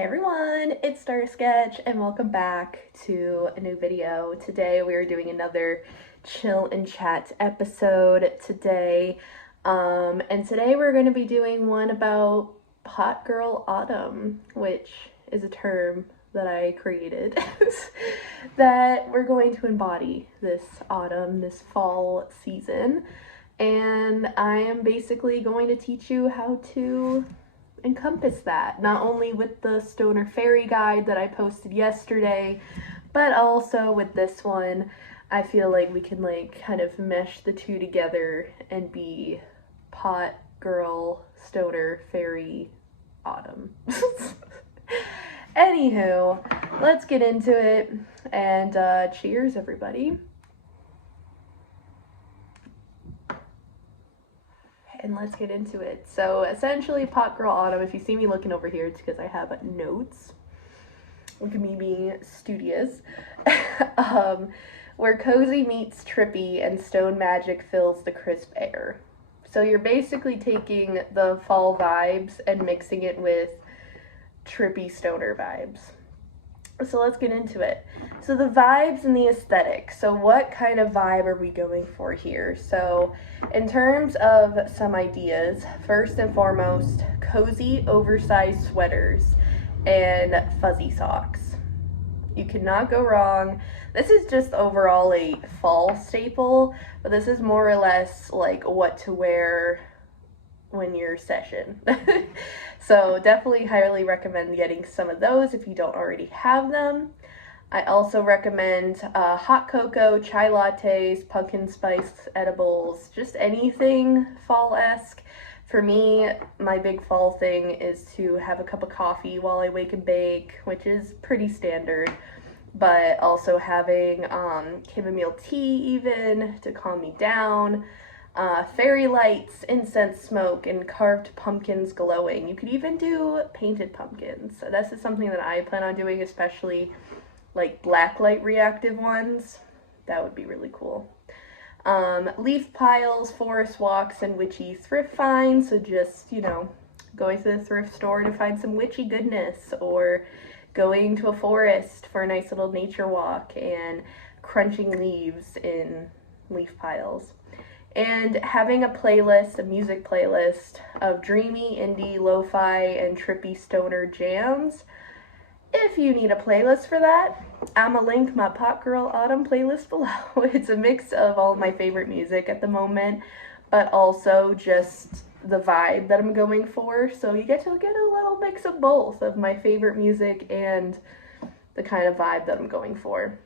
Hey everyone, it's Star Sketch and welcome back to a new video. Today we are doing another chill and chat episode today. And today we're going to be doing one about Hot Girl Autumn, which is a term that I created that we're going to embody this autumn, this fall season. And I am basically going to teach you how to encompass that, not only with the Stoner Fairy guide that I posted yesterday, but also with this one. I feel like we can kind of mesh the two together and be pot girl stoner fairy autumn. Anywho, let's get into it, and cheers everybody. And let's get into it. So essentially, Pot Girl Autumn, if you see me looking over here, it's because I have notes. Look at me being studious. Where cozy meets trippy and stone magic fills the crisp air. So you're basically taking the fall vibes and mixing it with trippy stoner vibes. So let's get into it. So the vibes and the aesthetic. So what kind of vibe are we going for here? So in terms of some ideas, first and foremost, cozy oversized sweaters and fuzzy socks. You cannot go wrong. This is just overall a fall staple, but this is more or less like what to wear when you're session. So definitely highly recommend getting some of those if you don't already have them. I also recommend hot cocoa, chai lattes, pumpkin spice edibles, just anything fall-esque. For me, my big fall thing is to have a cup of coffee while I wake and bake, which is pretty standard, but also having chamomile tea even to calm me down. Fairy lights, incense smoke, and carved pumpkins glowing. You could even do painted pumpkins. So this is something that I plan on doing, especially like blacklight reactive ones. That would be really cool. Leaf piles, forest walks, and witchy thrift finds. So just, going to the thrift store to find some witchy goodness, or going to a forest for a nice little nature walk and crunching leaves in leaf piles. And having a music playlist of dreamy, indie, lo-fi, and trippy stoner jams. If you need a playlist for that, I'ma link my Pot Girl Autumn playlist below. It's a mix of all of my favorite music at the moment, but also just the vibe that I'm going for. So you get to get a little mix of both of my favorite music and the kind of vibe that I'm going for.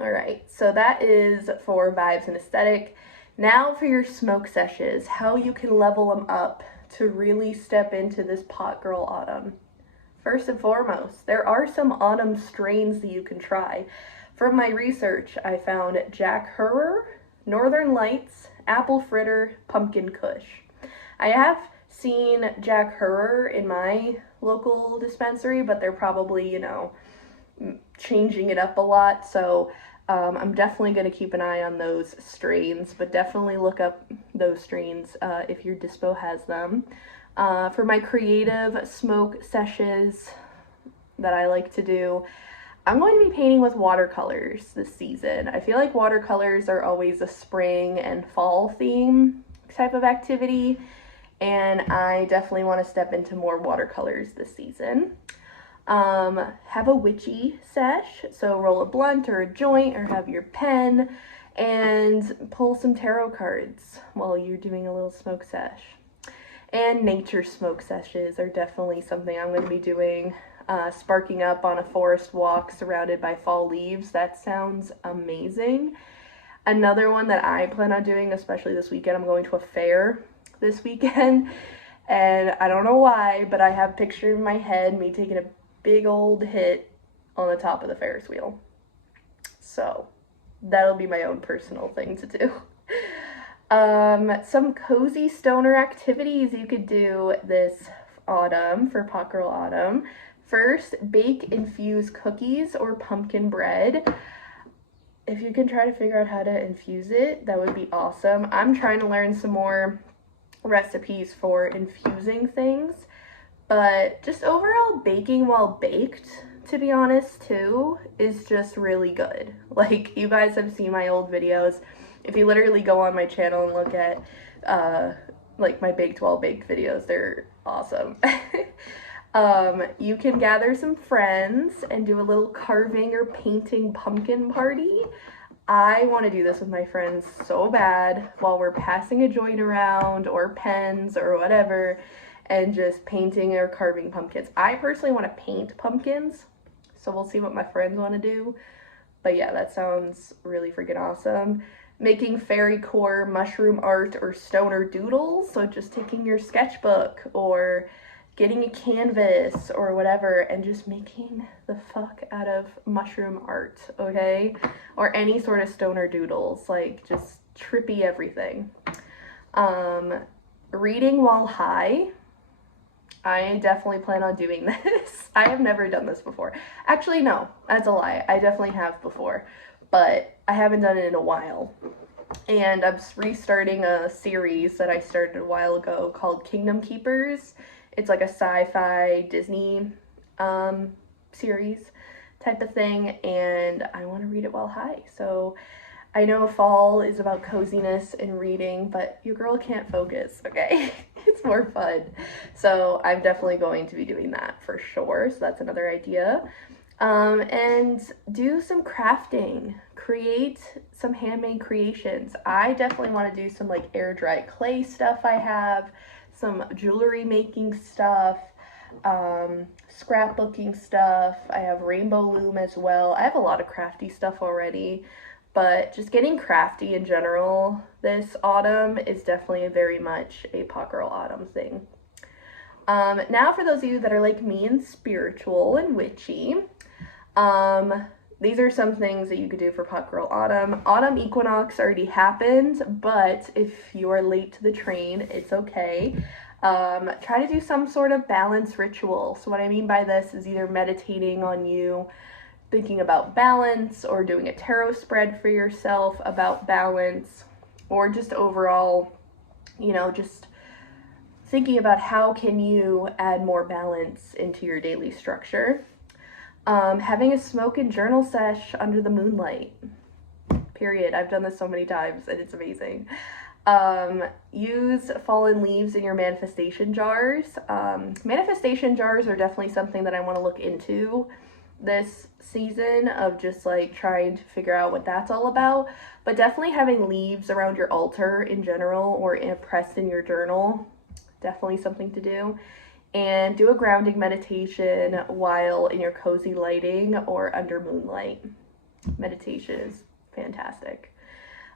Alright, so that is for vibes and aesthetic. Now for your smoke sessions, how you can level them up to really step into this Pot Girl Autumn. First and foremost, there are some autumn strains that you can try. From my research, I found Jack Herer, Northern Lights, Apple Fritter, Pumpkin Kush. I have seen Jack Herer in my local dispensary, but they're probably, changing it up a lot, so I'm definitely going to keep an eye on those strains, but definitely look up those strains if your dispo has them. For my creative smoke sessions that I like to do, I'm going to be painting with watercolors this season. I feel like watercolors are always a spring and fall theme type of activity, and I definitely want to step into more watercolors this season. Have a witchy sesh, so roll a blunt or a joint or have your pen and pull some tarot cards while you're doing a little smoke sesh. And nature smoke sessions are definitely something I'm going to be doing. Sparking up on a forest walk surrounded by fall leaves. That sounds amazing. Another one that I plan on doing, especially this weekend, I'm going to a fair this weekend. And I don't know why, but I have a picture in my head, me taking a big old hit on the top of the Ferris wheel. So that'll be my own personal thing to do. Some cozy stoner activities you could do this autumn for Pot Girl Autumn. First, bake infused cookies or pumpkin bread. If you can try to figure out how to infuse it, that would be awesome. I'm trying to learn some more recipes for infusing things, But just overall, baking while baked, to be honest, too, is just really good. Like, you guys have seen my old videos. If you literally go on my channel and look at, like, my baked while baked videos, they're awesome. You can gather some friends and do a little carving or painting pumpkin party. I want to do this with my friends so bad while we're passing a joint around or pens or whatever and just painting or carving pumpkins. I personally want to paint pumpkins, so we'll see what my friends want to do. But yeah, that sounds really freaking awesome. Making fairy core mushroom art or stoner doodles, so just taking your sketchbook or getting a canvas or whatever and just making the fuck out of mushroom art, okay? Or any sort of stoner doodles, like just trippy everything. Reading while high. I definitely plan on doing this. I have never done this before. Actually, no, that's a lie. I definitely have before, but I haven't done it in a while. And I'm restarting a series that I started a while ago called Kingdom Keepers. It's like a sci-fi Disney series type of thing, and I want to read it while high. So I know fall is about coziness and reading, but your girl can't focus, okay? It's more fun. So I'm definitely going to be doing that for sure. So that's another idea. And do some crafting. Create some handmade creations. I definitely want to do some like air dry clay stuff I have, some jewelry making stuff, scrapbooking stuff. I have rainbow loom as well. I have a lot of crafty stuff already. But just getting crafty in general this autumn is definitely very much a Pot Girl Autumn thing. Now for those of you that are like me and spiritual and witchy, these are some things that you could do for Pot Girl Autumn. Autumn equinox already happened, but if you are late to the train, it's okay. Try to do some sort of balance ritual. So what I mean by this is either meditating on you, thinking about balance, or doing a tarot spread for yourself about balance, or just overall, just thinking about how can you add more balance into your daily structure. Having a smoke and journal sesh under the moonlight. Period. I've done this so many times and it's amazing. Use fallen leaves in your manifestation jars. Manifestation jars are definitely something that I want to look into this season, of just like trying to figure out what that's all about. But definitely having leaves around your altar in general or pressed in your journal, definitely something to do. And do a grounding meditation while in your cozy lighting or under moonlight. Meditation is fantastic.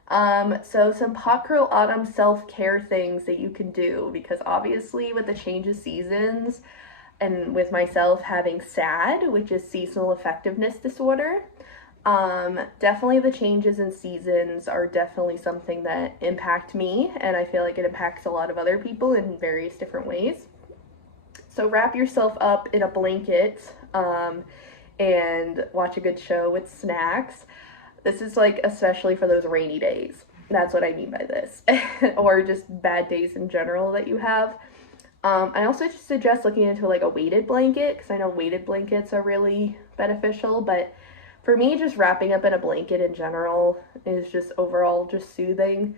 So some Pot Girl Autumn self-care things that you can do, because obviously with the change of seasons, and with myself having SAD, which is seasonal affectiveness disorder, definitely the changes in seasons are definitely something that impact me, and I feel like it impacts a lot of other people in various different ways. So wrap yourself up in a blanket and watch a good show with snacks. This is like especially for those rainy days. That's what I mean by this. Or just bad days in general that you have. I also just suggest looking into like a weighted blanket, because I know weighted blankets are really beneficial, but for me, just wrapping up in a blanket in general is just overall just soothing.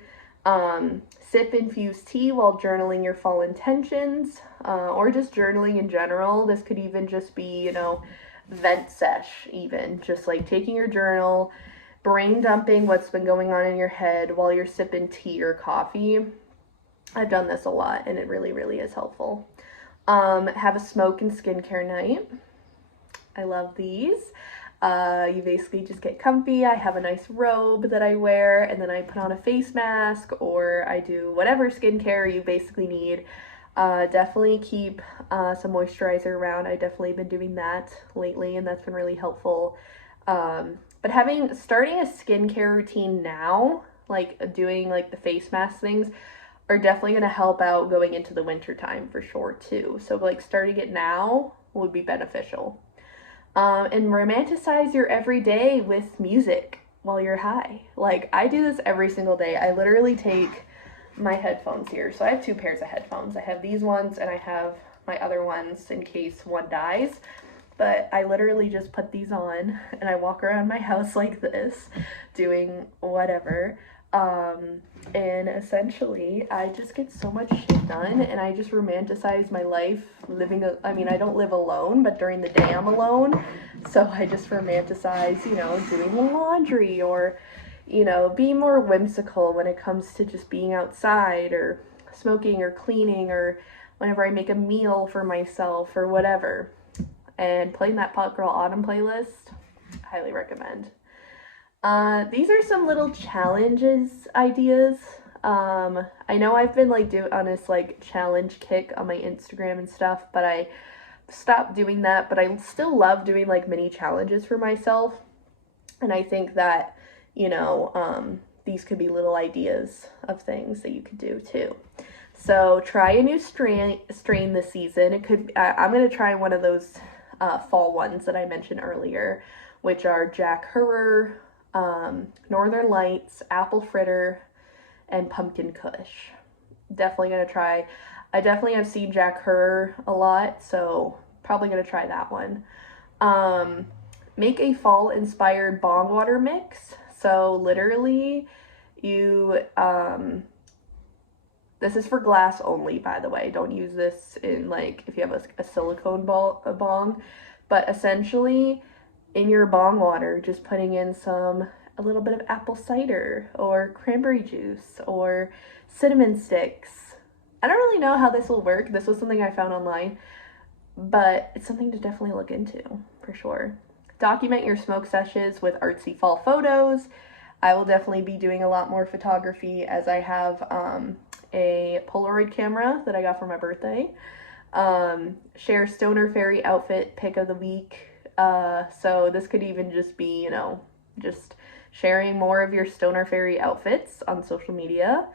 Sip infused tea while journaling your fall intentions, or just journaling in general. This could even just be, vent sesh, even just like taking your journal, brain dumping what's been going on in your head while you're sipping tea or coffee. I've done this a lot and it really, really is helpful. Have a smoke and skincare night. I love these. You basically just get comfy. I have a nice robe that I wear, and then I put on a face mask, or I do whatever skincare you basically need. Definitely keep some moisturizer around. I've definitely been doing that lately, and that's been really helpful. But starting a skincare routine now, like doing like the face mask things, are definitely going to help out going into the winter time for sure too. So like starting it now would be beneficial. And romanticize your everyday with music while you're high. Like I do this every single day. I literally take my headphones here. So I have two pairs of headphones. I have these ones and I have my other ones in case one dies. But I literally just put these on and I walk around my house like this, doing whatever. And essentially, I just get so much shit done, and I just romanticize my life living. I mean, I don't live alone, but during the day I'm alone, so I just romanticize, you know, doing the laundry or, you know, being more whimsical when it comes to just being outside or smoking or cleaning or whenever I make a meal for myself or whatever. And playing that Pot Girl Autumn playlist, highly recommend. These are some little challenges ideas. I know I've been like on this like challenge kick on my Instagram and stuff, but I stopped doing that. But I still love doing like mini challenges for myself, and I think that, you know, these could be little ideas of things that you could do too. So try a new strain this season. It could. I'm gonna try one of those fall ones that I mentioned earlier, which are Jack Herer, Northern Lights, Apple Fritter, and Pumpkin Kush. Definitely gonna try. I definitely have seen Jack Herer a lot, so probably gonna try that one. Make a fall inspired bong water mix. So literally you this is for glass only, by the way. Don't use this in like if you have a silicone bong. But essentially, in your bong water, just putting in a little bit of apple cider or cranberry juice or cinnamon sticks. I don't really know how this will work. This was something I found online, but it's something to definitely look into for sure. Document your smoke sessions with artsy fall photos. I will definitely be doing a lot more photography as I have a Polaroid camera that I got for my birthday. Share Stoner Fairy outfit pick of the week. So this could even just be, you know, just sharing more of your Stoner Fairy outfits on social media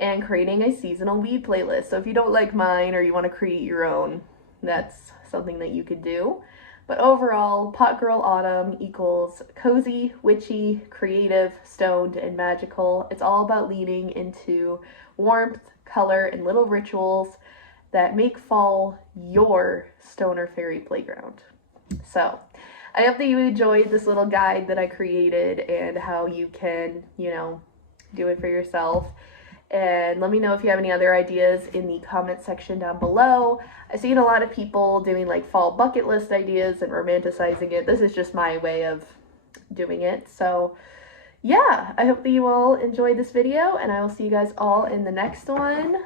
and creating a seasonal weed playlist. So if you don't like mine or you want to create your own, that's something that you could do. But overall, Pot Girl Autumn equals cozy, witchy, creative, stoned, and magical. It's all about leaning into warmth, color, and little rituals that make fall your Stoner Fairy playground. So, I hope that you enjoyed this little guide that I created and how you can, you know, do it for yourself. And let me know if you have any other ideas in the comment section down below. I've seen a lot of people doing like fall bucket list ideas and romanticizing it. This is just my way of doing it. So yeah, I hope that you all enjoyed this video, and I will see you guys all in the next one.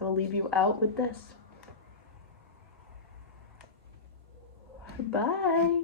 I will leave you out with this. Bye.